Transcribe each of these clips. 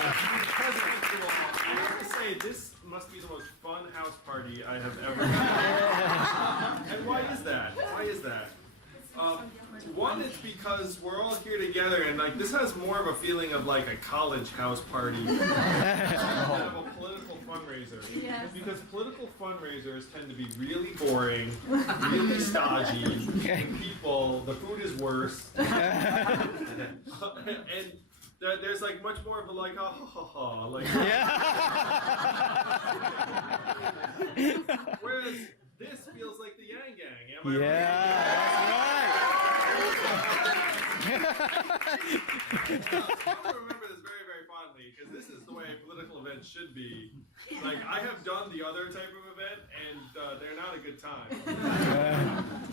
have to say, this must be the most fun house party I have ever had. And why is that? Why is that? One, it's because we're all here together, and like this has more of a feeling of like a college house party than of a political fundraiser. Yes. Because political fundraisers tend to be really boring, really stodgy, and people, the food is worse, and there's like much more of a like ha ha ha like. Whereas this feels like the Yang Gang. Am I I remember this very, very fondly because this is the way political events should be. Like I have done the other type of event, and they're not a good time.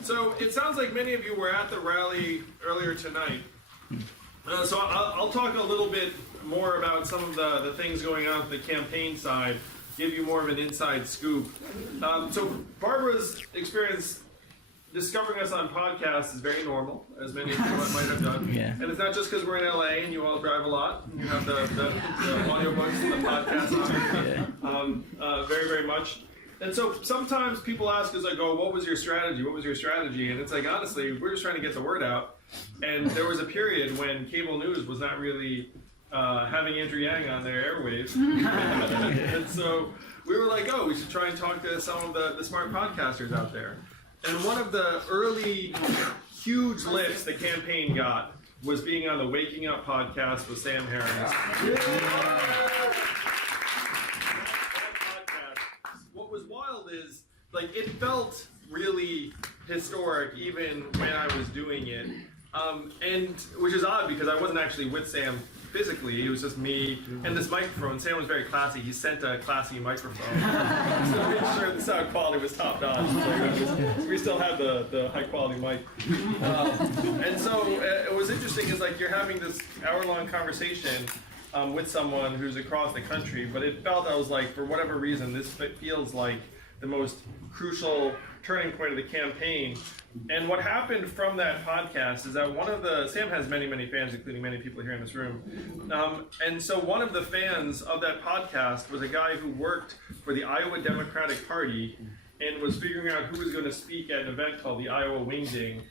So it sounds like many of you were at the rally earlier tonight. So I'll talk a little bit more about some of the things going on at the campaign side, give you more of an inside scoop. So Barbara's experience discovering us on podcasts is very normal, as many of you might have done. Yeah. And it's not just because we're in LA and you all drive a lot. You have the audiobooks and the podcasts on very, very much. And so sometimes people ask us, like, oh, what was your strategy? What was your strategy? And it's like, honestly, we're just trying to get the word out. And there was a period when cable news was not really having Andrew Yang on their airwaves. And so we were like, oh, we should try and talk to some of the smart podcasters out there. And one of the early huge lifts the campaign got was being on the Waking Up podcast with Sam Harris. What was wild is, like, it felt really historic even when I was doing it. And which is odd because I wasn't actually with Sam physically. It was just me and this microphone. Sam was very classy. He sent a classy microphone. So to make sure the sound quality was top notch. So we still had the high quality mic. And so it was interesting is like you're having this hour-long conversation with someone who's across the country, but it felt, I was like, for whatever reason, this feels like the most crucial turning point of the campaign. And what happened from that podcast is that Sam has many, many fans, including many people here in this room. And so one of the fans of that podcast was a guy who worked for the Iowa Democratic Party and was figuring out who was going to speak at an event called the Iowa Wingding,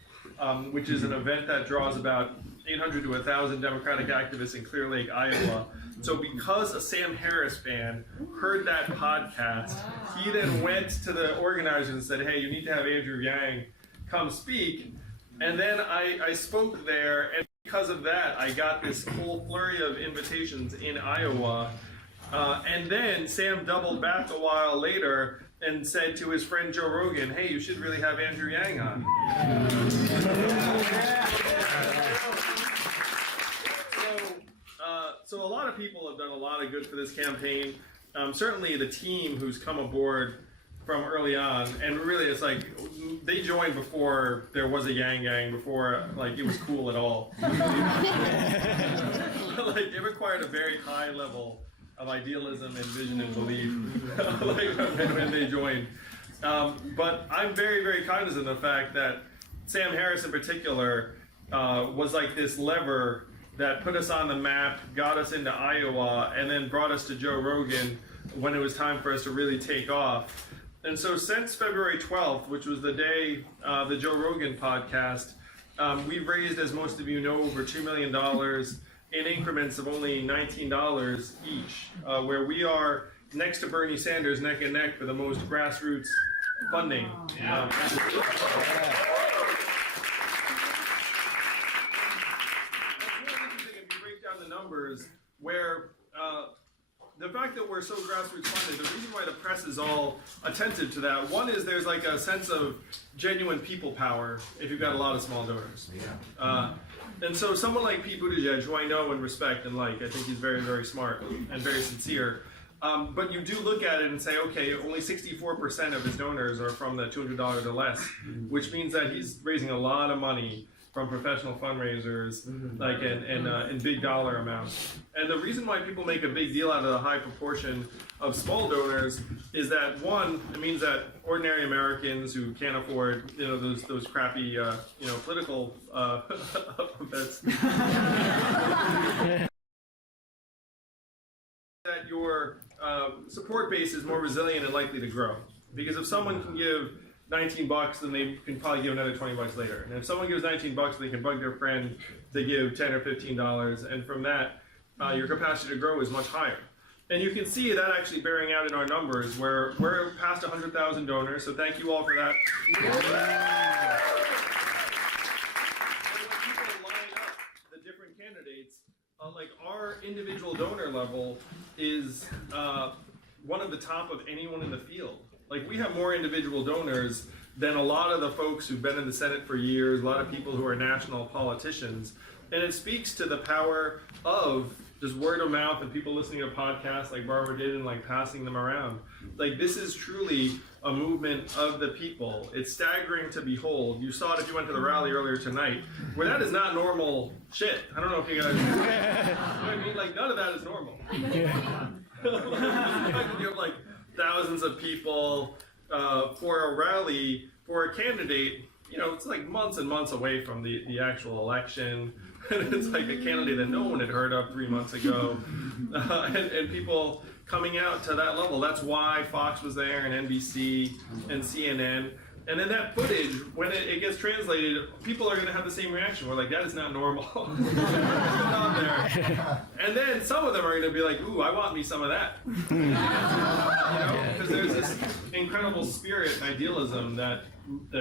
which is an event that draws about 800 to 1,000 Democratic activists in Clear Lake, Iowa. So because a Sam Harris fan heard that podcast, he then went to the organizers and said, hey, you need to have Andrew Yang come speak. And then I spoke there, and because of that, I got this whole flurry of invitations in Iowa. And then Sam doubled back a while later and said to his friend Joe Rogan, hey, you should really have Andrew Yang on. So a lot of people have done a lot of good for this campaign. Certainly the team who's come aboard from early on, and really it's like they joined before there was a Yang Gang, before like it was cool at all. Like it required a very high level of idealism and vision and belief like when they joined. But I'm very, very cognizant of the fact that Sam Harris in particular was like this lever that put us on the map, got us into Iowa, and then brought us to Joe Rogan when it was time for us to really take off. And so since February 12th, which was the day the Joe Rogan podcast, we've raised, as most of you know, over $2 million in increments of only $19 each, where we are next to Bernie Sanders neck and neck for the most grassroots funding. Numbers where the fact that we're so grassroots funded, the reason why the press is all attentive to that, one is there's like a sense of genuine people power if you've got a lot of small donors. And so someone like Pete Buttigieg, who I know and respect and like, I think he's very, very smart and very sincere. But you do look at it and say, okay, only 64% of his donors are from the $200 or less, which means that he's raising a lot of money from professional fundraisers, like in big dollar amounts. And the reason why people make a big deal out of the high proportion of small donors is that, one, it means that ordinary Americans who can't afford, those crappy, political events. that your support base is more resilient and likely to grow. Because if someone can give 19 bucks, then they can probably give another 20 bucks later. And if someone gives 19 bucks, they can bug their friend to give 10 or $15. And from that, your capacity to grow is much higher. And you can see that actually bearing out in our numbers, where we're past 100,000 donors. So thank you all for that. And when people line up the different candidates, like our individual donor level is one of the top of anyone in the field. Like we have more individual donors than a lot of the folks who've been in the Senate for years, a lot of people who are national politicians. And it speaks to the power of just word of mouth and people listening to podcasts like Barbara did and like passing them around. Like this is truly a movement of the people. It's staggering to behold. You saw it if you went to the rally earlier tonight, where that is not normal shit. I don't know if you guys, you know what I mean? Like none of that is normal. You have like thousands of people for a rally for a candidate. You know, it's like months and months away from the actual election. And it's like a candidate that no one had heard of 3 months ago. And people coming out to that level. That's why Fox was there and NBC and CNN. And then that footage, when it gets translated, people are going to have the same reaction. We're like, that is not normal. What's going on there? And then some of them are going to be like, ooh, I want me some of that. You know, because there's this incredible spirit and idealism that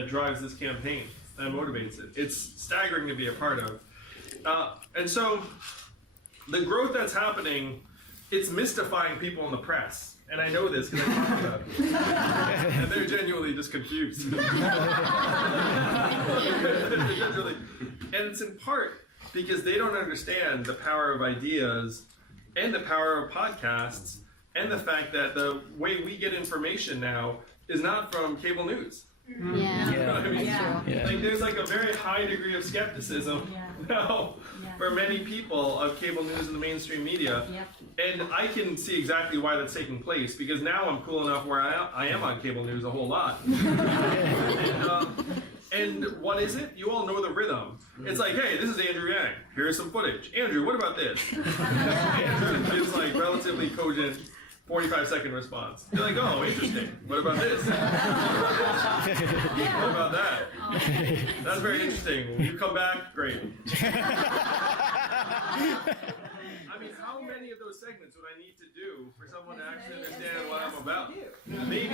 drives this campaign and motivates it. It's staggering to be a part of. And so the growth that's happening, it's mystifying people in the press. And I know this because I talk about it. And they're genuinely just confused. And it's in part because they don't understand the power of ideas and the power of podcasts and the fact that the way we get information now is not from cable news. Yeah. You know what I mean? Yeah. Like there's like a very high degree of skepticism now for many people of cable news and the mainstream media. And I can see exactly why that's taking place because now I'm cool enough where I am on cable news a whole lot. And what is it? You all know the rhythm. It's like, hey, this is Andrew Yang. Here's some footage. Andrew, what about this? Andrew gives like relatively cogent 45-second response. You're like, oh, interesting. What about this? What about that? That's very interesting. When you come back, great. I mean, how many of those segments would I need to do for someone to actually understand what I'm about? Maybe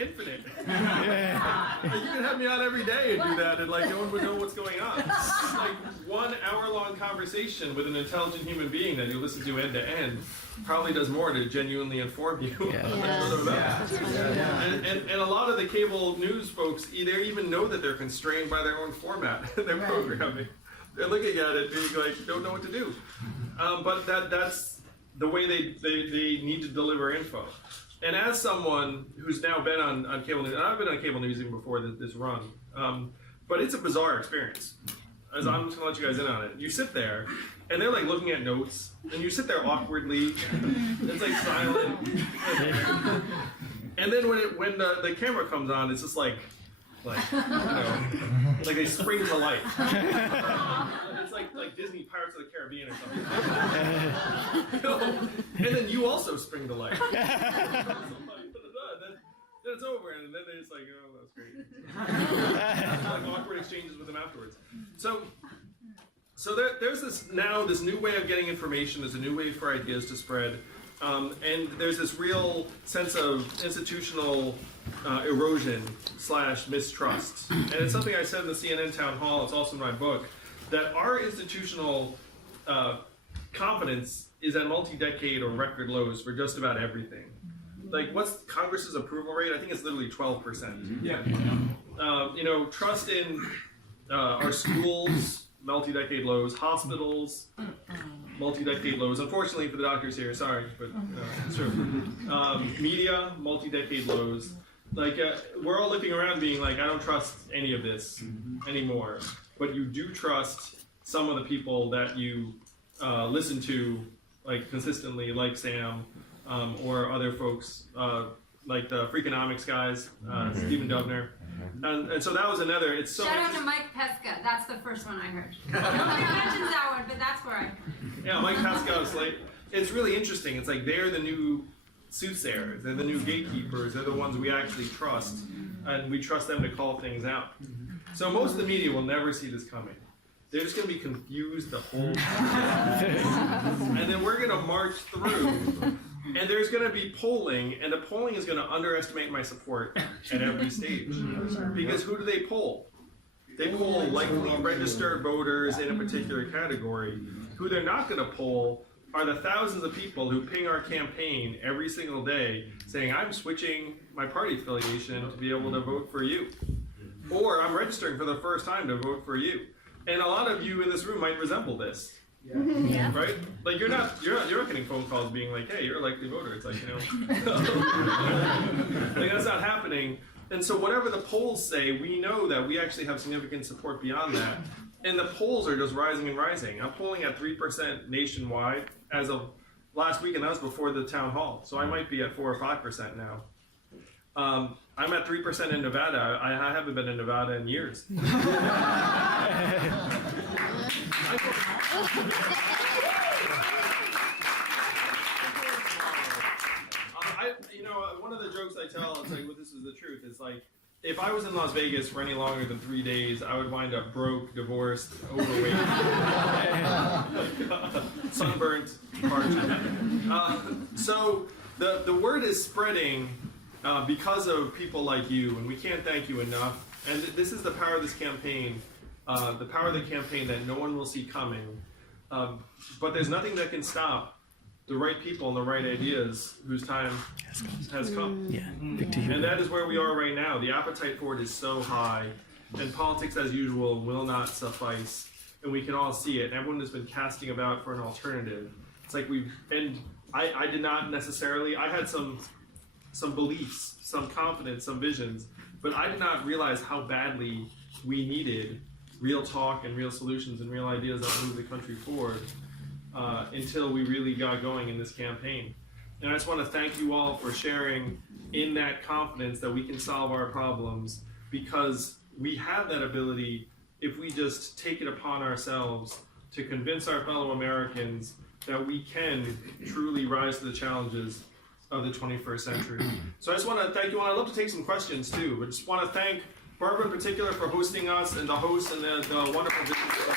infinite. You can have me on every day and do that, and like no one would know what's going on. Like 1 hour-long conversation with an intelligent human being that you listen to end to end probably does more to genuinely inform you. And a lot of the cable news folks, they even know that they're constrained by their own format, their programming. They're looking at it being like, don't know what to do. But that's the way they need to deliver info. And as someone who's now been on cable news, and I've been on cable news even before this run, but it's a bizarre experience. As I'm just gonna let you guys in on it. You sit there, and they're like looking at notes, and you sit there awkwardly. It's like silent. And then when the camera comes on, it's just like you know, like they spring to life. It's like Disney Pirates of the Caribbean or something. And then you also spring to life. Then it's over, and then they're just like, oh, that was great. Like awkward exchanges with them afterwards. So there's this new way of getting information. There's a new way for ideas to spread. And there's this real sense of institutional erosion / mistrust. And it's something I said in the CNN town hall, it's also in my book, that our institutional confidence is at multi-decade or record lows for just about everything. Like, what's Congress's approval rate? I think it's literally 12%. Yeah. You know, trust in our schools, multi-decade lows, hospitals, multi-decade lows. Unfortunately for the doctors here, sorry, but it's true. Media, multi-decade lows. Like, we're all looking around being like, I don't trust any of this anymore. But you do trust some of the people that you listen to, like, consistently, like Sam, or other folks, like the Freakonomics guys, Stephen Dubner. And so that was another, it's so Shout out to Mike Pesca, that's the first one I heard. Nobody mentions that one, but that's where I heard. Yeah, Mike Pesca of Slate. it's really interesting. It's like they're the new soothsayers, they're the new gatekeepers, they're the ones we actually trust, and we trust them to call things out. So most of the media will never see this coming. They're just going to be confused the whole time. And then we're going to march through, and there's going to be polling, and the polling is going to underestimate my support at every stage. Because who do they poll? They poll likely registered voters in a particular category. Who they're not going to poll are the thousands of people who ping our campaign every single day saying, I'm switching my party affiliation to be able to vote for you. Or I'm registering for the first time to vote for you. And a lot of you in this room might resemble this. Yeah. Right? Like you're not getting phone calls being like, hey, you're a likely voter. It's like, like that's not happening. And so whatever the polls say, we know that we actually have significant support beyond that. And the polls are just rising and rising. I'm polling at 3% nationwide as of last week, and that was before the town hall. So I might be at 4 or 5% now. I'm at 3% in Nevada. I haven't been in Nevada in years. One of the jokes I tell, it's like, well, this is the truth. It's like, if I was in Las Vegas for any longer than 3 days, I would wind up broke, divorced, overweight, sunburnt, parched. So the word is spreading because of people like you, and we can't thank you enough. And this is the power of this campaign, the power of the campaign that no one will see coming. But there's nothing that can stop the right people and the right ideas whose time has come. Yeah. And that is where we are right now. The appetite for it is so high, and politics as usual will not suffice. And we can all see it. And everyone has been casting about for an alternative. It's like I did not necessarily, I had some beliefs, some confidence, some visions, but I did not realize how badly we needed real talk and real solutions and real ideas that would move the country forward until we really got going in this campaign. And I just want to thank you all for sharing in that confidence that we can solve our problems, because we have that ability if we just take it upon ourselves to convince our fellow Americans that we can truly rise to the challenges of the 21st century. So I just want to thank you all. I'd love to take some questions too, but just want to thank Barbara in particular for hosting us, and the hosts and the wonderful visitors.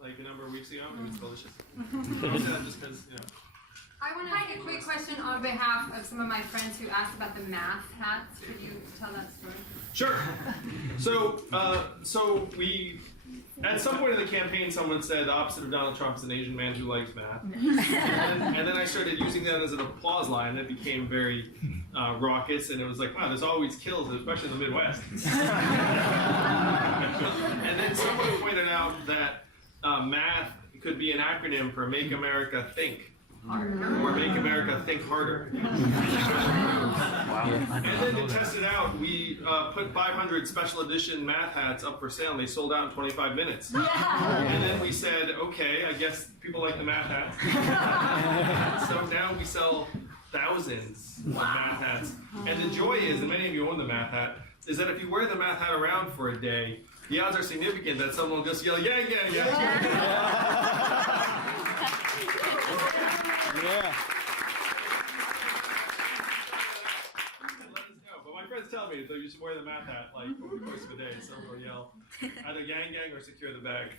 Like a number of weeks ago, and it was delicious. Just because, I want to ask a quick question on behalf of some of my friends who asked about the math hats. Could you tell that story? Sure. So we, at some point in the campaign, someone said the opposite of Donald Trump is an Asian man who likes math. And then I started using that as an applause line. It became very raucous, and it was like, wow, there's always kills, especially in the Midwest. And then someone pointed out that math could be an acronym for Make America Think. Harder. Or Make America Think Harder. And then to test it out, we put 500 special edition math hats up for sale, and they sold out in 25 minutes. Yeah. And then we said, okay, I guess people like the math hats. So now we sell thousands of math hats. And the joy is, and many of you own the math hat, is that if you wear the math hat around for a day, the odds are significant that someone will just yell, yeah, yeah, yeah. Yeah. Let us know. But my friends tell me that you should wear the math hat like over the course of a day. Someone will yell, either gang gang or secure the bag.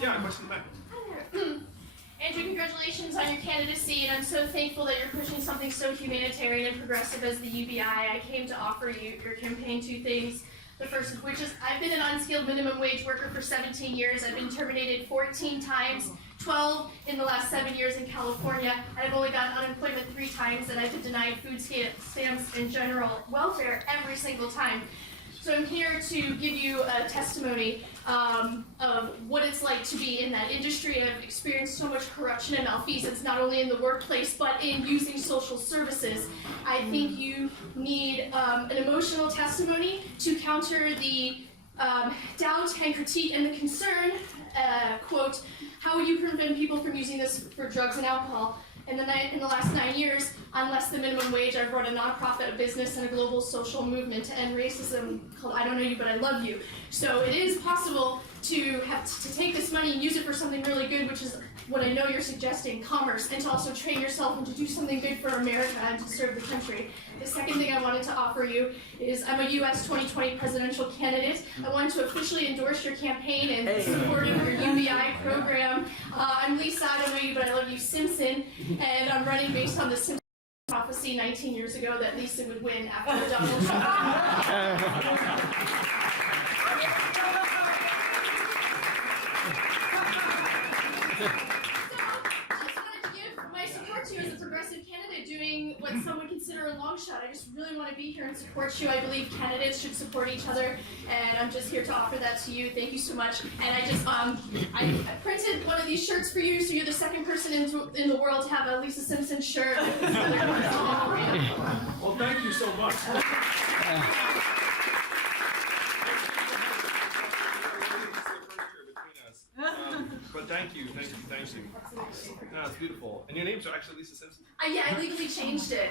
Yeah, question back. Andrew, congratulations on your candidacy, and I'm so thankful that you're pushing something so humanitarian and progressive as the UBI. I came to offer you your campaign 2 things. The first of which is I've been an unskilled minimum wage worker for 17 years. I've been terminated 14 times, 12 in the last 7 years in California, and I've only gotten unemployment 3 times, and I've been denied food stamps and general welfare every single time. So I'm here to give you a testimony of what it's like to be in that industry. I've experienced so much corruption and malfeasance, not only in the workplace, but in using social services. I think you need an emotional testimony to counter the doubt and critique and the concern, quote, how will you prevent people from using this for drugs and alcohol? In the last 9 years, on less than minimum wage, I've run a nonprofit, a business, and a global social movement to end racism called I Don't Know You, But I Love You. So it is possible to take this money and use it for something really good, which is what I know you're suggesting, commerce, and to also train yourself and to do something good for America and to serve the country. The second thing I wanted to offer you is I'm a U.S. 2020 presidential candidate. I wanted to officially endorse your campaign and support your UBI program. I'm Lisa, I Don't Know You, But I Love You Simpson, and I'm running based on the Simpson prophecy 19 years ago that Lisa would win after Donald Trump. As a progressive candidate doing what some would consider a long shot. I just really want to be here and support you. I believe candidates should support each other, and I'm just here to offer that to you. Thank you so much. And I just, I printed one of these shirts for you, so you're the second person in the world to have a Lisa Simpson shirt. Well, thank you so much. But thank you. No, it's beautiful. And your name's actually Lisa Simpson? Yeah, I legally changed it.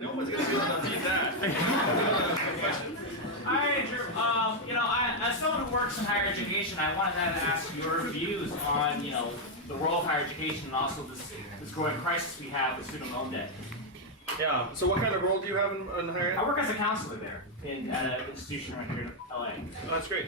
No one's going to be able to beat that. Hi, Andrew. As someone who works in higher education, I wanted to ask your views on, the role of higher education and also this growing crisis we have with student loan debt. Yeah. So what kind of role do you have in higher ed? I work as a counselor there at an institution right here in LA. Oh, that's great.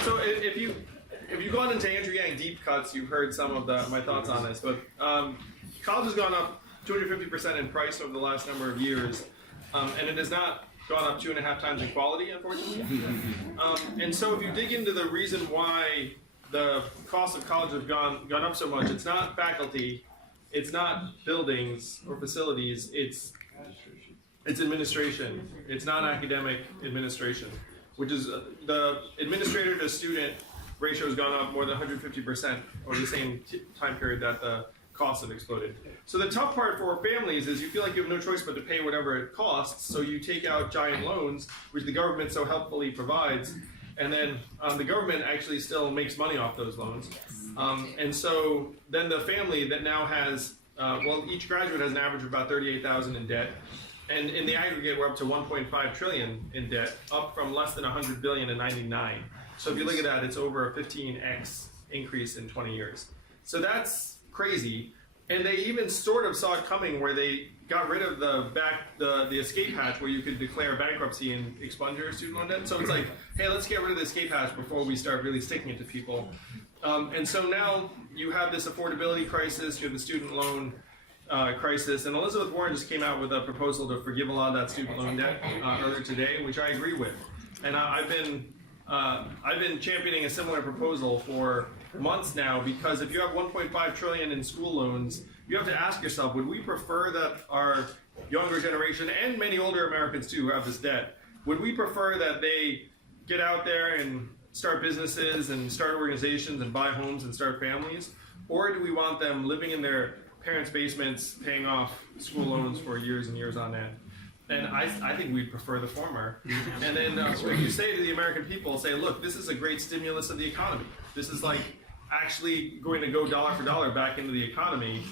So if you've gone into Andrew Yang deep cuts, you've heard some of my thoughts on this. But college has gone up 250% in price over the last number of years, and it has not gone up 2.5 times in quality, unfortunately. And so if you dig into the reason why the cost of college have gone up so much, it's not faculty, it's not buildings or facilities, it's administration. It's non-academic administration, which is the administrator to student ratio has gone up more than 150% over the same time period that the costs have exploded. So the tough part for families is you feel like you have no choice but to pay whatever it costs, so you take out giant loans, which the government so helpfully provides, and then the government actually still makes money off those loans. And so then the family that now has, each graduate has an average of about $38,000 in debt. And in the aggregate, we're up to 1.5 trillion in debt, up from less than 100 billion in '99. So if you look at that, it's over a 15x increase in 20 years. So that's crazy. And they even sort of saw it coming where they got rid of the escape hatch where you could declare bankruptcy and expunge your student loan debt. So it's like, hey, let's get rid of the escape hatch before we start really sticking it to people. And so now you have this affordability crisis, you have the student loan crisis, and Elizabeth Warren just came out with a proposal to forgive a lot of that student loan debt earlier today, which I agree with. And I've been championing a similar proposal for months now, because if you have 1.5 trillion in school loans, you have to ask yourself, would we prefer that our younger generation, and many older Americans too who have this debt, would we prefer that they get out there and start businesses and start organizations and buy homes and start families? Or do we want them living in their parents' basements, paying off school loans for years and years on end? And I think we'd prefer the former. And then when you say to the American people, say, look, this is a great stimulus of the economy. This is like actually going to go dollar for dollar back into the economy.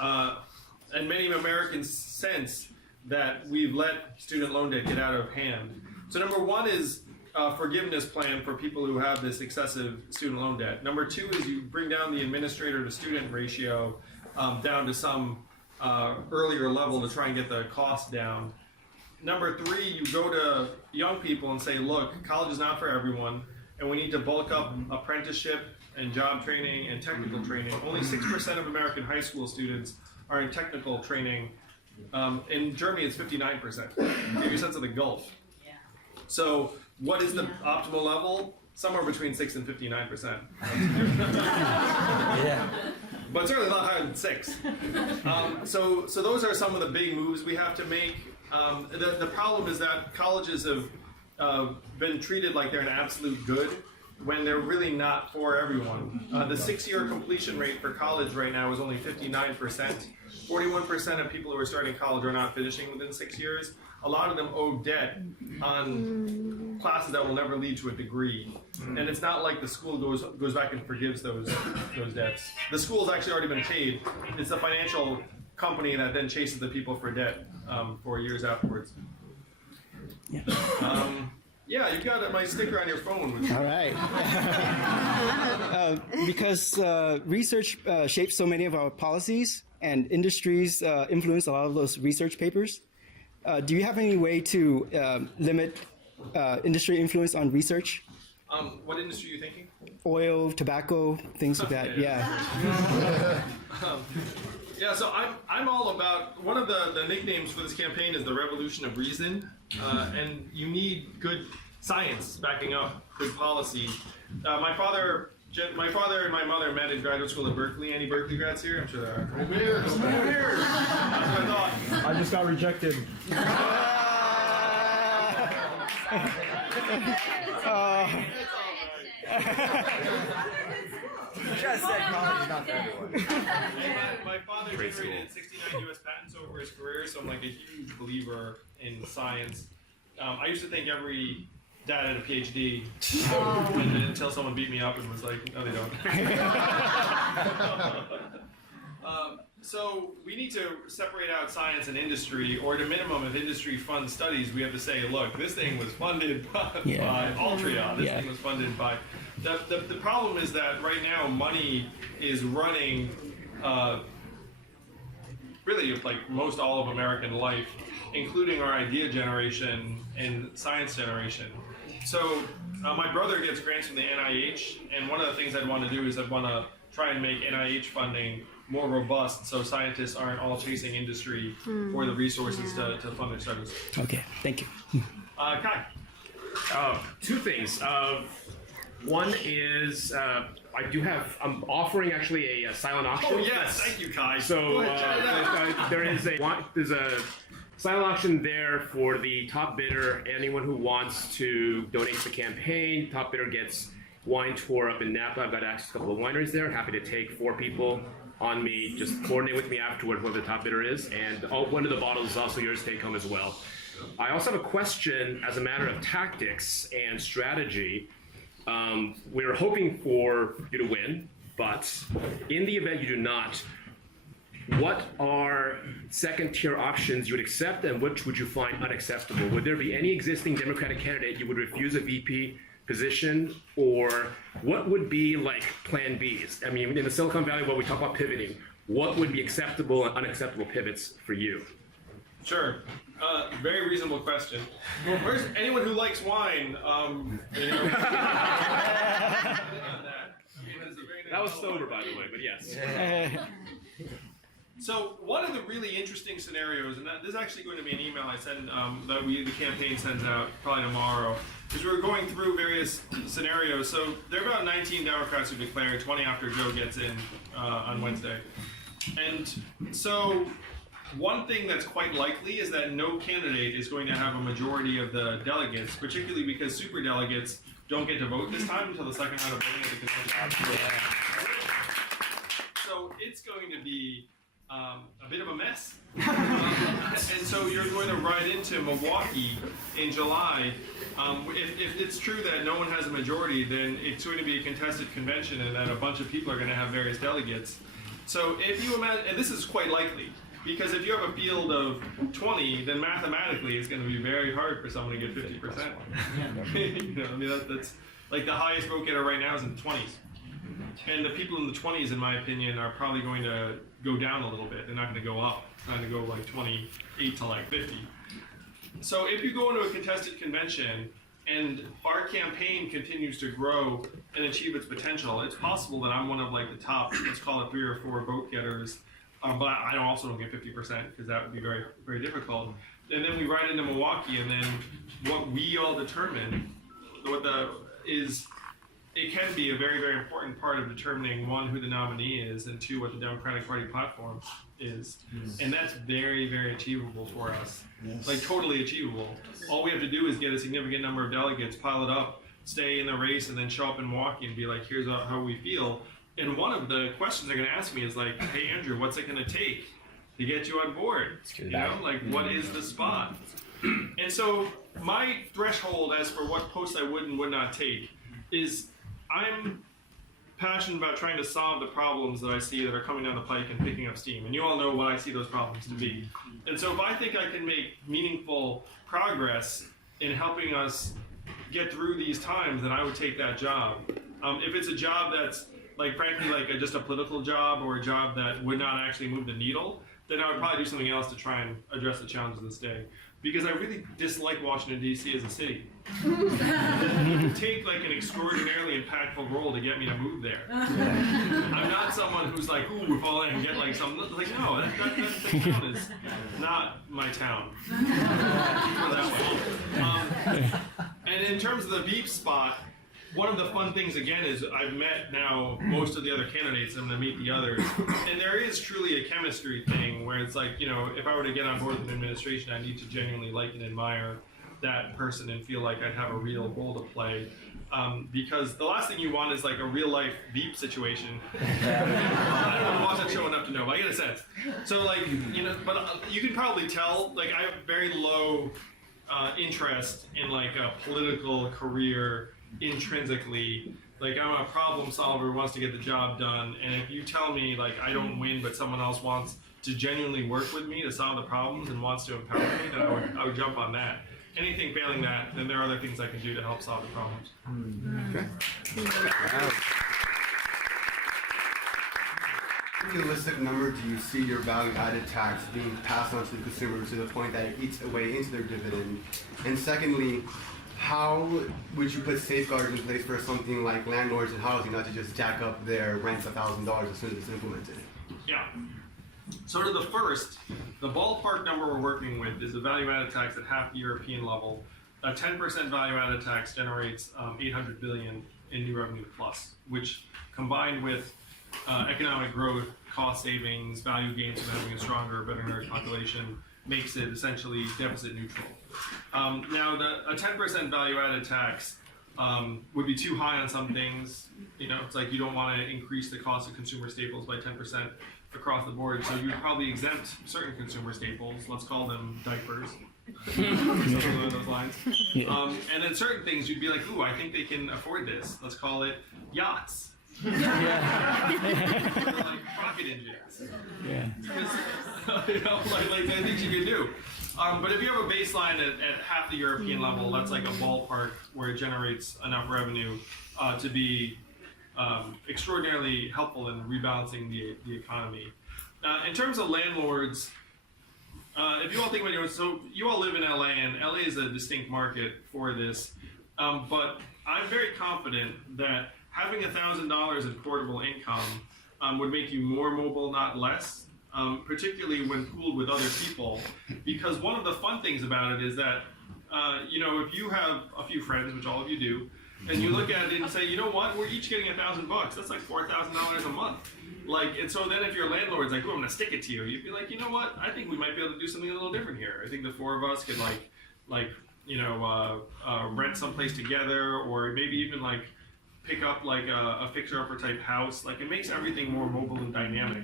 And many Americans sense that we've let student loan debt get out of hand. So number one is a forgiveness plan for people who have this excessive student loan debt. Number two is you bring down the administrator to student ratio down to some earlier level to try and get the cost down. Number three, you go to young people and say, look, college is not for everyone, and we need to bulk up apprenticeship and job training and technical training. Only 6% of American high school students are in technical training. In Germany, it's 59%. To give you a sense of the gulf. So what is the optimal level? Somewhere between 6 and 59%. But certainly not higher than 6. So those are some of the big moves we have to make. The problem is that colleges have been treated like they're an absolute good. when they're really not for everyone. The 6-year completion rate for college right now is only 59%. 41% of people who are starting college are not finishing within 6 years. A lot of them owe debt on classes that will never lead to a degree. And it's not like the school goes back and forgives those debts. The school's actually already been paid. It's the financial company that then chases the people for debt for years afterwards. Yeah, you've got my sticker on your phone. All right. Because research shapes so many of our policies, and industries influence a lot of those research papers. Do you have any way to limit industry influence on research? What industry are you thinking? Oil, tobacco, things like that. Yeah. Yeah, so I'm all about, one of the nicknames for this campaign is the revolution of reason, and you need good science backing up good policy. My father and my mother met in graduate school at Berkeley. Any Berkeley grads here? I'm sure there are. That's what I thought. I just got rejected. Just said college is not for everyone. My father generated 69 U.S. patents over his career, so I'm like a huge believer in science. I used to think every dad had a PhD, and then until someone beat me up and was like, no, they don't. So we need to separate out science and industry, or at a minimum, if industry funds studies, we have to say, look, this thing was funded by Altria. This thing was funded by. The problem is that right now money is running really like most all of American life, including our idea generation and science generation. So my brother gets grants from the NIH, and one of the things I'd want to do is I'd want to try and make NIH funding more robust, so scientists aren't all chasing industry for the resources to fund their studies. Okay, thank you. Kai. Two things. One is I'm offering actually a silent auction. Oh yes, thank you, Kai. So there's a silent auction there for the top bidder. Anyone who wants to donate to the campaign, top bidder gets wine tour up in Napa. I've got access to a couple of wineries there. Happy to take 4 people on me. Just coordinate with me afterward whoever the top bidder is, and one of the bottles is also yours to take home as well. I also have a question as a matter of tactics and strategy. We're hoping for you to win, but in the event you do not, what are second-tier options you would accept, and which would you find unacceptable? Would there be any existing Democratic candidate you would refuse a VP position, or what would be like plan Bs? I mean, in the Silicon Valley, when we talk about pivoting, what would be acceptable and unacceptable pivots for you? Sure. Very reasonable question. Where's anyone who likes wine? That was sober, by the way, but yes. So one of the really interesting scenarios, and this is actually going to be an email I send that the campaign sends out probably tomorrow, is we're going through various scenarios. So there are about 19 Democrats who declared, 20 after Joe gets in on Wednesday. And so one thing that's quite likely is that no candidate is going to have a majority of the delegates, particularly because superdelegates don't get to vote this time until the second round of voting at the convention. So it's going to be a bit of a mess. And so you're going to ride into Milwaukee in July. If it's true that no one has a majority, then it's going to be a contested convention and then a bunch of people are going to have various delegates. So if you imagine, and this is quite likely, because if you have a field of 20, then mathematically it's going to be very hard for someone to get 50%. You know, I mean, that's like the highest vote getter right now is in the 20s. And the people in the 20s, in my opinion, are probably going to go down a little bit. They're not going to go up. It's not going to go like 28 to like 50. So if you go into a contested convention and our campaign continues to grow and achieve its potential, it's possible that I'm one of like the top, let's call it 3 or 4 vote getters. But I also don't get 50% because that would be very, very difficult. And then we ride into Milwaukee, and then what we all determine, it can be a very, very important part of determining, 1, who the nominee is, and 2, what the Democratic Party platform is. And that's very, very achievable for us. Like totally achievable. All we have to do is get a significant number of delegates, pile it up, stay in the race and then show up in walking and be like, here's how we feel. And one of the questions they're going to ask me is like, hey, Andrew, what's it going to take to get you on board? You know, like, what is the spot? And so my threshold as for what posts I would and would not take is I'm passionate about trying to solve the problems that I see that are coming down the pike and picking up steam. And you all know what I see those problems to be. And so if I think I can make meaningful progress in helping us get through these times, then I would take that job. If it's a job that's like, frankly, like just a political job or a job that would not actually move the needle, then I would probably do something else to try and address the challenges of this day. Because I really dislike Washington, D.C. as a city. It would take like an extraordinarily impactful role to get me to move there. I'm not someone who's like, ooh, if all I can get like some, like, no, that town is not my town. And in terms of the Veep spot, one of the fun things again is I've met now most of the other candidates. I'm going to meet the others, and there is truly a chemistry thing where it's like, you know, if I were to get on board with an administration, I need to genuinely like and admire that person and feel like I'd have a real role to play. Because the last thing you want is like a real life Veep situation. I don't want to watch that show enough to know, but I get a sense. So like, you know, but you can probably tell, like I have very low interest in like a political career intrinsically. Like I'm a problem solver who wants to get the job done, and if you tell me like I don't win but someone else wants to genuinely work with me to solve the problems and wants to empower me, then I would jump on that. Anything failing that, then there are other things I can do to help solve the problems. Okay. What realistic number do you see your value-added tax being passed on to the consumer to the point that it eats away into their dividend? And secondly, how would you put safeguards in place for something like landlords and housing not to just jack up their rents $1,000 as soon as it's implemented? Yeah. So to the first, the ballpark number we're working with is a value-added tax at half the European level. A 10% value-added tax generates $800 billion in new revenue plus, which combined with economic growth, cost savings, value gains from having a stronger veterinary population, makes it essentially deficit neutral. Now, a 10% value-added tax would be too high on some things. You know, it's like you don't want to increase the cost of consumer staples by 10% across the board. So you would probably exempt certain consumer staples. Let's call them diapers. Something along those lines. And then certain things you'd be like, ooh, I think they can afford this. Let's call it yachts. Like rocket engines. Yeah. You know, like things you can do. But if you have a baseline at half the European level, that's like a ballpark where it generates enough revenue to be extraordinarily helpful in rebalancing the economy. In terms of landlords, if you all think about it, so you all live in LA, and LA is a distinct market for this, but I'm very confident that having $1,000 in portable income would make you more mobile, not less, particularly when pooled with other people, because one of the fun things about it is that, you know, if you have a few friends, which all of you do, and you look at it and say, you know what, we're each getting $1,000, that's like $4,000 a month. Like, and so then if your landlord's like, oh, I'm gonna stick it to you, you'd be like, you know what, I think we might be able to do something a little different here. I think the four of us could you know, rent someplace together, or maybe even like pick up like a fixer-upper type house. Like, it makes everything more mobile and dynamic.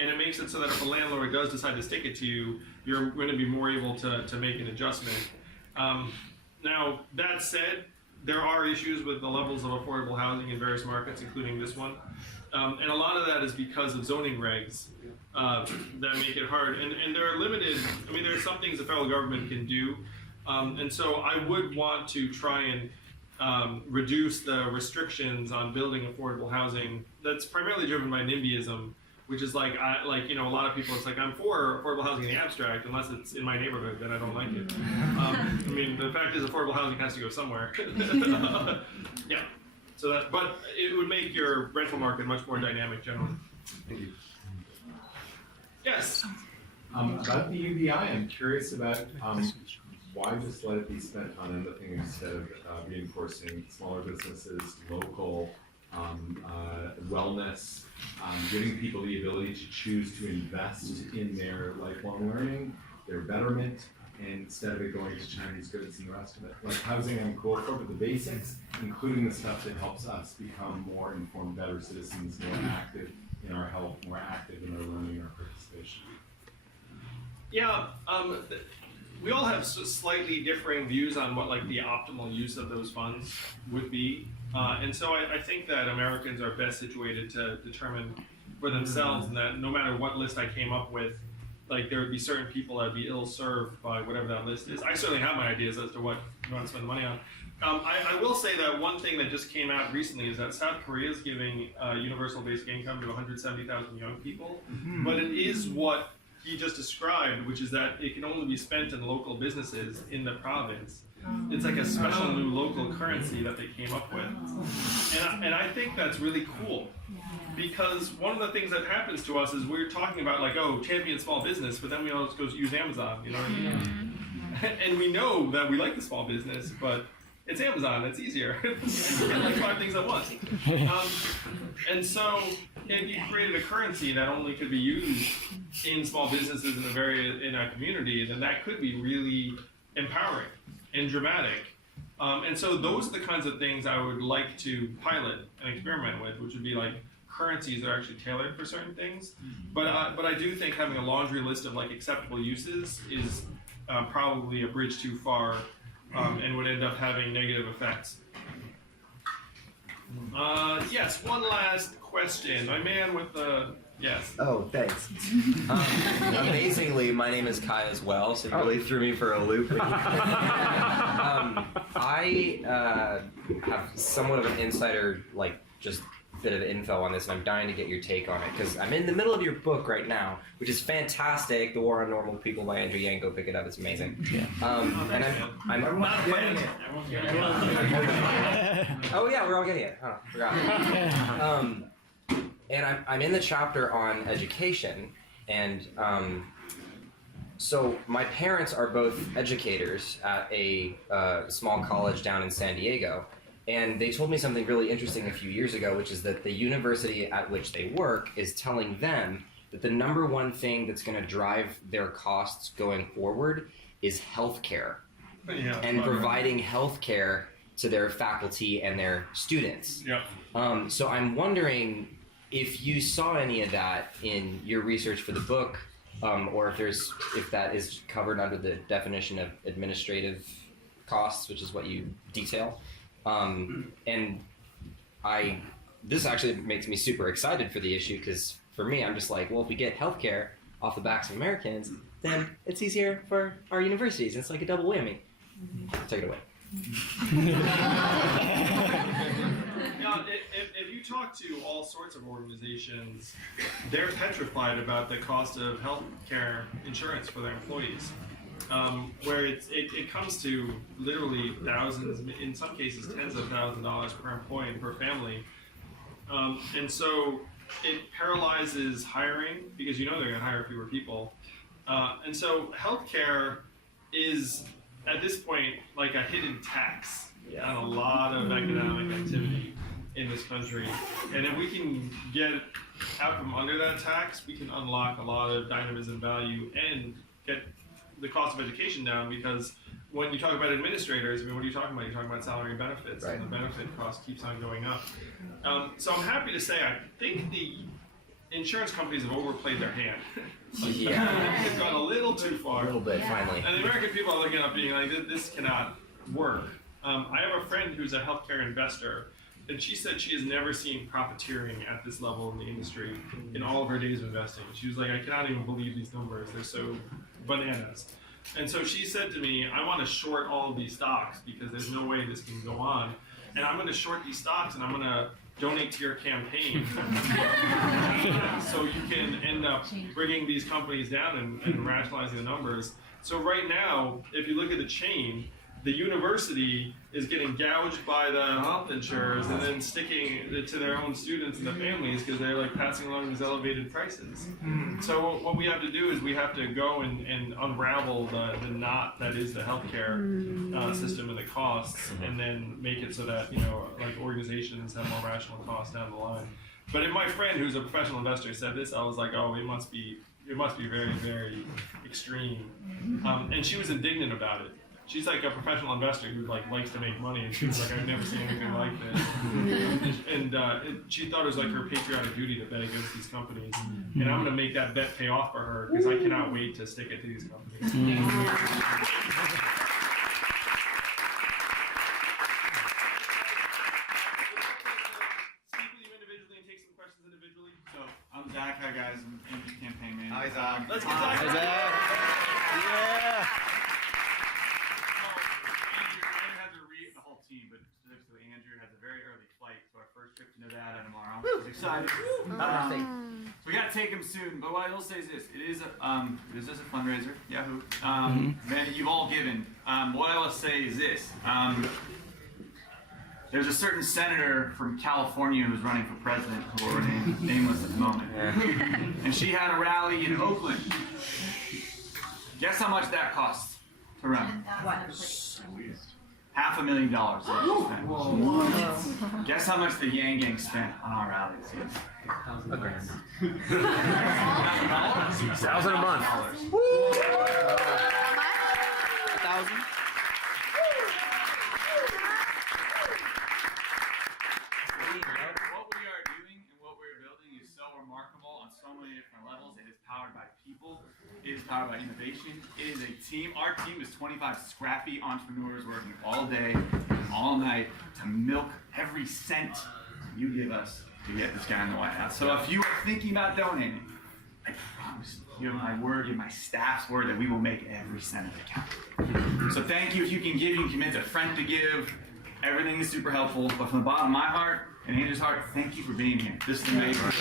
And it makes it so that if a landlord does decide to stick it to you, you're going to be more able to make an adjustment. Now, that said, there are issues with the levels of affordable housing in various markets, including this one. And a lot of that is because of zoning regs that make it hard. And there are limited, I mean, there are some things the federal government can do. And so I would want to try and reduce the restrictions on building affordable housing that's primarily driven by NIMBYism, which is like, you know, a lot of people, it's like, I'm for affordable housing in the abstract, unless it's in my neighborhood, then I don't like it. I mean, the fact is affordable housing has to go somewhere. Yeah. So that, but it would make your rental market much more dynamic generally. Thank you. Yes. About the UBI, I'm curious about why just let it be spent on anything instead of reinforcing smaller businesses, local wellness, giving people the ability to choose to invest in their lifelong learning, their betterment, instead of it going to Chinese goods and the rest of it. Like housing, I'm cool for, but the basics, including the stuff that helps us become more informed, better citizens, more active in our health, more active in our learning, our participation. Yeah, we all have slightly differing views on what like the optimal use of those funds would be, and so I think that Americans are best situated to determine for themselves, and that no matter what list I came up with, like there would be certain people that would be ill served by whatever that list is. I certainly have my ideas as to what you want to spend the money on. I will say that one thing that just came out recently is that South Korea is giving universal basic income to 170,000 young people, but it is what he just described, which is that it can only be spent in local businesses in the province. It's like a special new local currency that they came up with. And I think that's really cool. Because one of the things that happens to us is we're talking about like, oh, champion small business, but then we all just go use Amazon, you know what I mean? And we know that we like the small business, but it's Amazon, it's easier. You get like 5 things at once. And so if you created a currency that only could be used in small businesses in a community, then that could be really empowering and dramatic. And so those are the kinds of things I would like to pilot and experiment with, which would be like currencies that are actually tailored for certain things. But I do think having a laundry list of like acceptable uses is probably a bridge too far, and would end up having negative effects. Yes, one last question. My man with the yes. Oh, thanks. Amazingly, my name is Kai as well, so you really threw me for a loop. I have somewhat of an insider, like, just bit of info on this, and I'm dying to get your take on it, because I'm in the middle of your book right now, which is fantastic, The War on Normal People by Andrew Yang. Go pick it up, it's amazing. And I'm not getting it. Oh yeah, we're all getting it. Oh, forgot. And I'm in the chapter on education, and so my parents are both educators at a small college down in San Diego, and they told me something really interesting a few years ago, which is that the university at which they work is telling them that the number one thing that's going to drive their costs going forward is healthcare, and providing healthcare to their faculty and their students. So I'm wondering if you saw any of that in your research for the book, or if that is covered under the definition of administrative costs, which is what you detail. And this actually makes me super excited for the issue, because for me, I'm just like, well, if we get healthcare off the backs of Americans, then it's easier for our universities. It's like a double whammy. Take it away. If you talk to all sorts of organizations, they're petrified about the cost of health care insurance for their employees, where it comes to literally thousands, in some cases tens of thousands of dollars per employee and per family. And so it paralyzes hiring, because you know they're going to hire fewer people. And so healthcare is, at this point, like a hidden tax on a lot of economic activity in this country. And if we can get out from under that tax, we can unlock a lot of dynamism, value, and get the cost of education down, because when you talk about administrators, I mean, what are you talking about? You're talking about salary and benefits, and the benefit cost keeps on going up. So I'm happy to say I think the insurance companies have overplayed their hand. They've gone a little too far. A little bit, finally. And the American people are looking up being like, this cannot work. I have a friend who's a healthcare investor, and she said she has never seen profiteering at this level in the industry in all of her days of investing. She was like, I cannot even believe these numbers. They're so bananas. And so she said to me, I want to short all of these stocks because there's no way this can go on. And I'm going to short these stocks, and I'm going to donate to your campaign so you can end up bringing these companies down and rationalizing the numbers. So right now, if you look at the chain, the university is getting gouged by the health insurers and then sticking it to their own students and the families because they're like passing along these elevated prices. So what we have to do is we have to go and unravel the knot that is the healthcare system and the costs, and then make it so that, you know, like organizations have more rational costs down the line. But if my friend who's a professional investor said this, I was like, oh, it must be it must be very, very extreme. And she was indignant about it. She's like a professional investor who likes to make money, and she was like, I've never seen anything like this. And she thought it was like her patriotic duty to bet against these companies. And I'm going to make that bet pay off for her because I cannot wait to stick it to these companies. So, I'm Zach. Hi, guys. I'm Andrew's campaign manager. Hi, Zach. Let's get Zach. Yeah. Andrew had to read the whole team, but specifically Andrew has a very early flight to our first trip to Nevada tomorrow. He's excited. So we got to take him soon. But what I will say is this: it is a fundraiser. Yahoo! Man, you've all given. What I will say is this. There's a certain senator from California who's running for president, who will remain nameless at the moment. And she had a rally in Oakland. Guess how much that costs to run? $500,000. Guess how much the Yang Gang spent on our rally this year? $1,000 a month. $1,000. What we are doing and what we're building is so remarkable on so many different levels. It is powered by people. It is powered by innovation. It is a team. Our team is 25 scrappy entrepreneurs working all day and all night to milk every cent you give us to get this guy in the White House. So if you are thinking about donating, I promise you have my word, you have my staff's word that we will make every cent of it count. So thank you. If you can give, you can commit a friend to give. Everything is super helpful. But from the bottom of my heart and Andrew's heart, thank you for being here. This is amazing.